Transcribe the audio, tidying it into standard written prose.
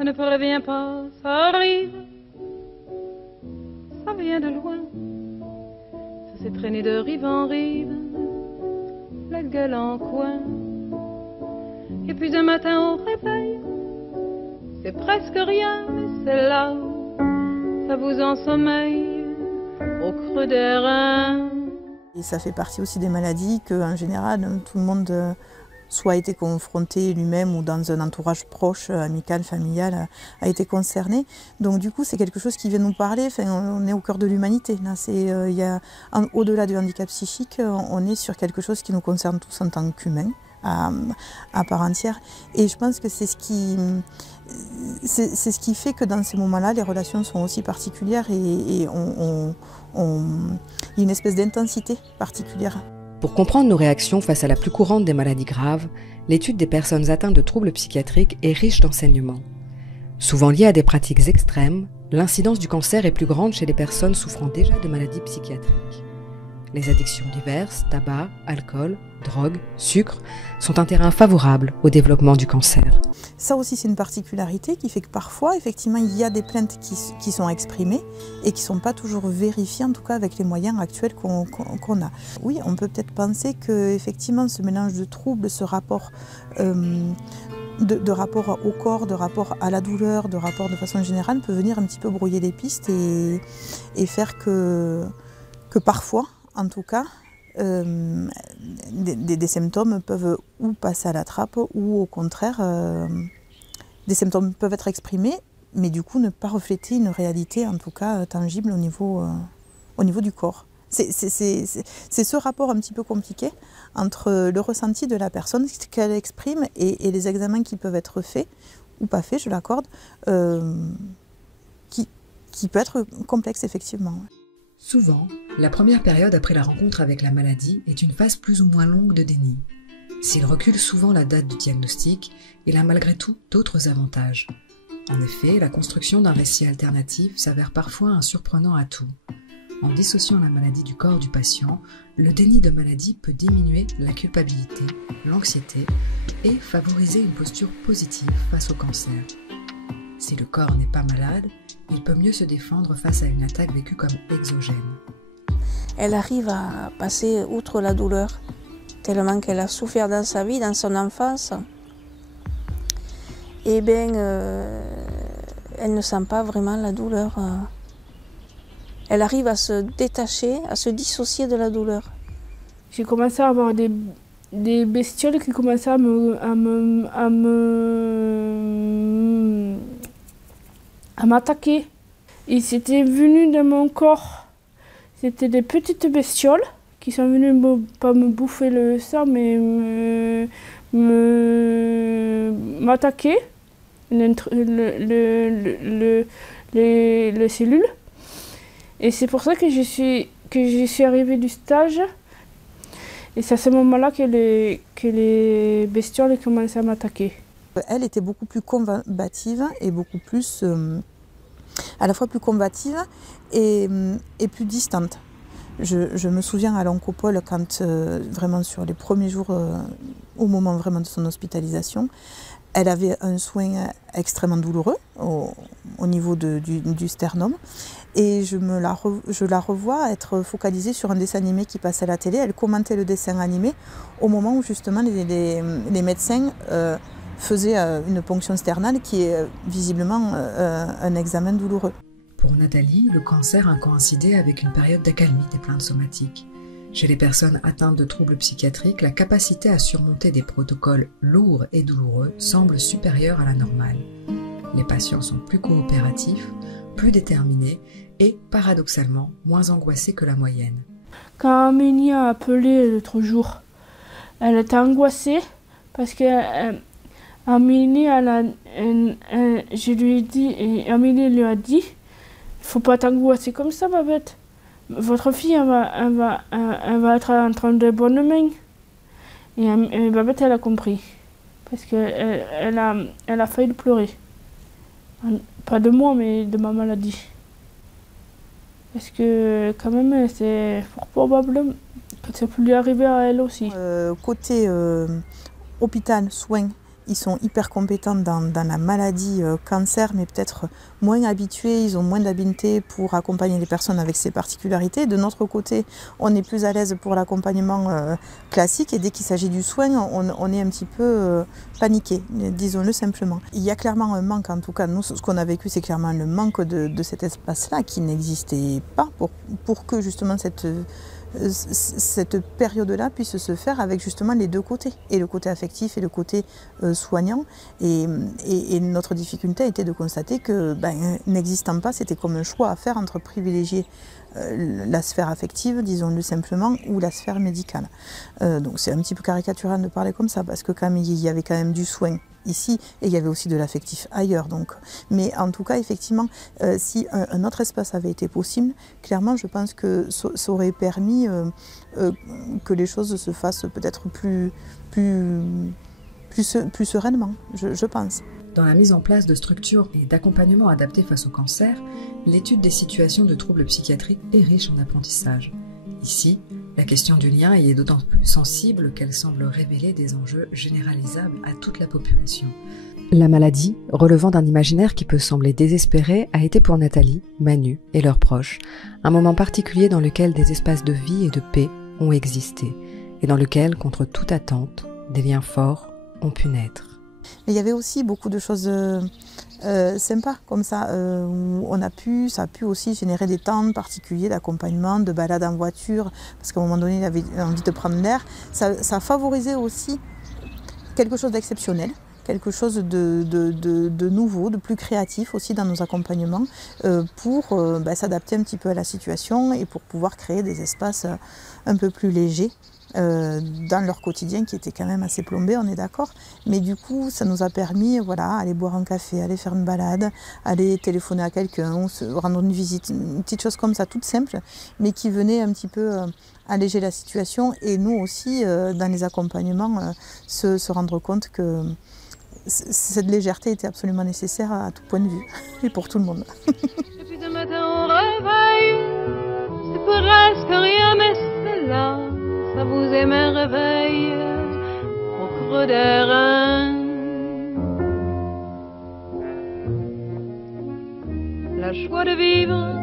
Ça ne prévient pas, ça arrive, ça vient de loin. Ça s'est traîné de rive en rive, la gueule en coin. Et puis un matin au réveil, c'est presque rien, mais c'est là, ça vous ensommeille au creux des reins. Et ça fait partie aussi des maladies qu'en général, tout le monde soit a été confronté lui-même ou dans un entourage proche, amical, familial, a été concerné. Donc du coup, c'est quelque chose qui vient nous parler. Enfin, on est au cœur de l'humanité. Au-delà du handicap psychique, on est sur quelque chose qui nous concerne tous en tant qu'humains, à part entière. Et je pense que c'est ce qui fait que dans ces moments-là, les relations sont aussi particulières et il y a une espèce d'intensité particulière. Pour comprendre nos réactions face à la plus courante des maladies graves, l'étude des personnes atteintes de troubles psychiatriques est riche d'enseignements. Souvent liée à des pratiques extrêmes, l'incidence du cancer est plus grande chez les personnes souffrant déjà de maladies psychiatriques. Les addictions diverses, tabac, alcool, drogue, sucre, sont un terrain favorable au développement du cancer. Ça aussi, c'est une particularité qui fait que parfois, effectivement, il y a des plaintes qui sont exprimées et qui ne sont pas toujours vérifiées, en tout cas avec les moyens actuels qu'on a. Oui, on peut peut-être penser qu'effectivement, ce mélange de troubles, ce rapport de rapport au corps, de rapport à la douleur, de rapport de façon générale, peut venir un petit peu brouiller les pistes et faire que parfois, en tout cas, des symptômes peuvent ou passer à la trappe ou au contraire, des symptômes peuvent être exprimés, mais du coup ne pas refléter une réalité en tout cas tangible au niveau du corps. C'est ce rapport un petit peu compliqué entre le ressenti de la personne, ce qu'elle exprime et les examens qui peuvent être faits ou pas faits, je l'accorde, qui peut être complexe effectivement. Souvent, la première période après la rencontre avec la maladie est une phase plus ou moins longue de déni. S'il recule souvent la date du diagnostic, il a malgré tout d'autres avantages. En effet, la construction d'un récit alternatif s'avère parfois un surprenant atout. En dissociant la maladie du corps du patient, le déni de maladie peut diminuer la culpabilité, l'anxiété et favoriser une posture positive face au cancer. Si le corps n'est pas malade, il peut mieux se défendre face à une attaque vécue comme exogène. Elle arrive à passer outre la douleur, tellement qu'elle a souffert dans sa vie, dans son enfance. Eh bien, elle ne sent pas vraiment la douleur. Elle arrive à se détacher, à se dissocier de la douleur. J'ai commencé à avoir des bestioles qui commençaient à m'attaquer. Ils étaient venus dans mon corps. C'était des petites bestioles qui sont venues pas me bouffer le sang, mais m'attaquer les cellules. Et c'est pour ça que je suis arrivée du stage. Et c'est à ce moment-là que les bestioles commençaient à m'attaquer. Elle était beaucoup plus combative et beaucoup plus, à la fois plus combative et plus distante. Je me souviens à l'oncopole quand, vraiment sur les premiers jours, au moment vraiment de son hospitalisation, elle avait un soin extrêmement douloureux au niveau du sternum. Et je la revois être focalisée sur un dessin animé qui passait à la télé. Elle commentait le dessin animé au moment où justement les médecins faisaient une ponction sternale qui est visiblement un examen douloureux. Pour Nathalie, le cancer a coïncidé avec une période d'accalmie des plaintes somatiques. Chez les personnes atteintes de troubles psychiatriques, la capacité à surmonter des protocoles lourds et douloureux semble supérieure à la normale. Les patients sont plus coopératifs, plus déterminés et, paradoxalement, moins angoissés que la moyenne. Quand Amélie a appelé l'autre jour, elle était angoissée parce que Amélie, je lui ai dit, et Amélie lui a dit, il ne faut pas t'angoisser comme ça, Babette. Votre fille, elle va être entre de bonnes mains. Et Babette, elle a compris. Parce qu'elle a failli pleurer. Pas de moi, mais de ma maladie. Parce que quand même, c'est fort probable que ça peut lui arriver à elle aussi. Côté hôpital, soins, ils sont hyper compétents dans la maladie cancer, mais peut-être moins habitués, ils ont moins d'habileté pour accompagner les personnes avec ces particularités. De notre côté, on est plus à l'aise pour l'accompagnement classique, et dès qu'il s'agit du soin, on est un petit peu paniqué, disons-le simplement. Il y a clairement un manque, en tout cas, nous, ce qu'on a vécu, c'est clairement le manque de cet espace-là qui n'existait pas pour que justement cette période-là puisse se faire avec justement les deux côtés, et le côté affectif et le côté soignant. Et notre difficulté était de constater que, n'existant pas, c'était comme un choix à faire entre privilégier la sphère affective, disons-le simplement, ou la sphère médicale. Donc c'est un petit peu caricatural de parler comme ça, parce que quand même, il y avait quand même du soin ici, et il y avait aussi de l'affectif ailleurs. Donc. Mais en tout cas, effectivement, si un autre espace avait été possible, clairement, je pense que ça aurait permis que les choses se fassent peut-être plus sereinement, je pense. Dans la mise en place de structures et d'accompagnement adaptés face au cancer, l'étude des situations de troubles psychiatriques est riche en apprentissage. Ici, la question du lien y est d'autant plus sensible qu'elle semble révéler des enjeux généralisables à toute la population. La maladie, relevant d'un imaginaire qui peut sembler désespéré, a été pour Nathalie, Manu et leurs proches un moment particulier dans lequel des espaces de vie et de paix ont existé, et dans lequel, contre toute attente, des liens forts ont pu naître. Mais il y avait aussi beaucoup de choses sympas comme ça, où ça a pu aussi générer des temps particuliers d'accompagnement, de balade en voiture, parce qu'à un moment donné, il avait envie de prendre l'air. Ça favorisait aussi quelque chose d'exceptionnel, quelque chose de nouveau, de plus créatif aussi dans nos accompagnements, pour s'adapter un petit peu à la situation et pour pouvoir créer des espaces un peu plus légers dans leur quotidien qui était quand même assez plombé, on est d'accord. Mais du coup, ça nous a permis, voilà, aller boire un café, aller faire une balade, aller téléphoner à quelqu'un, rendre une visite, une petite chose comme ça, toute simple, mais qui venait un petit peu alléger la situation, et nous aussi, dans les accompagnements, se rendre compte que cette légèreté était absolument nécessaire à tout point de vue, et pour tout le monde. Depuis un matin au réveil, c'est presque rien, mais c'est là. Ça vous émerveille au creux des reins. La joie de vivre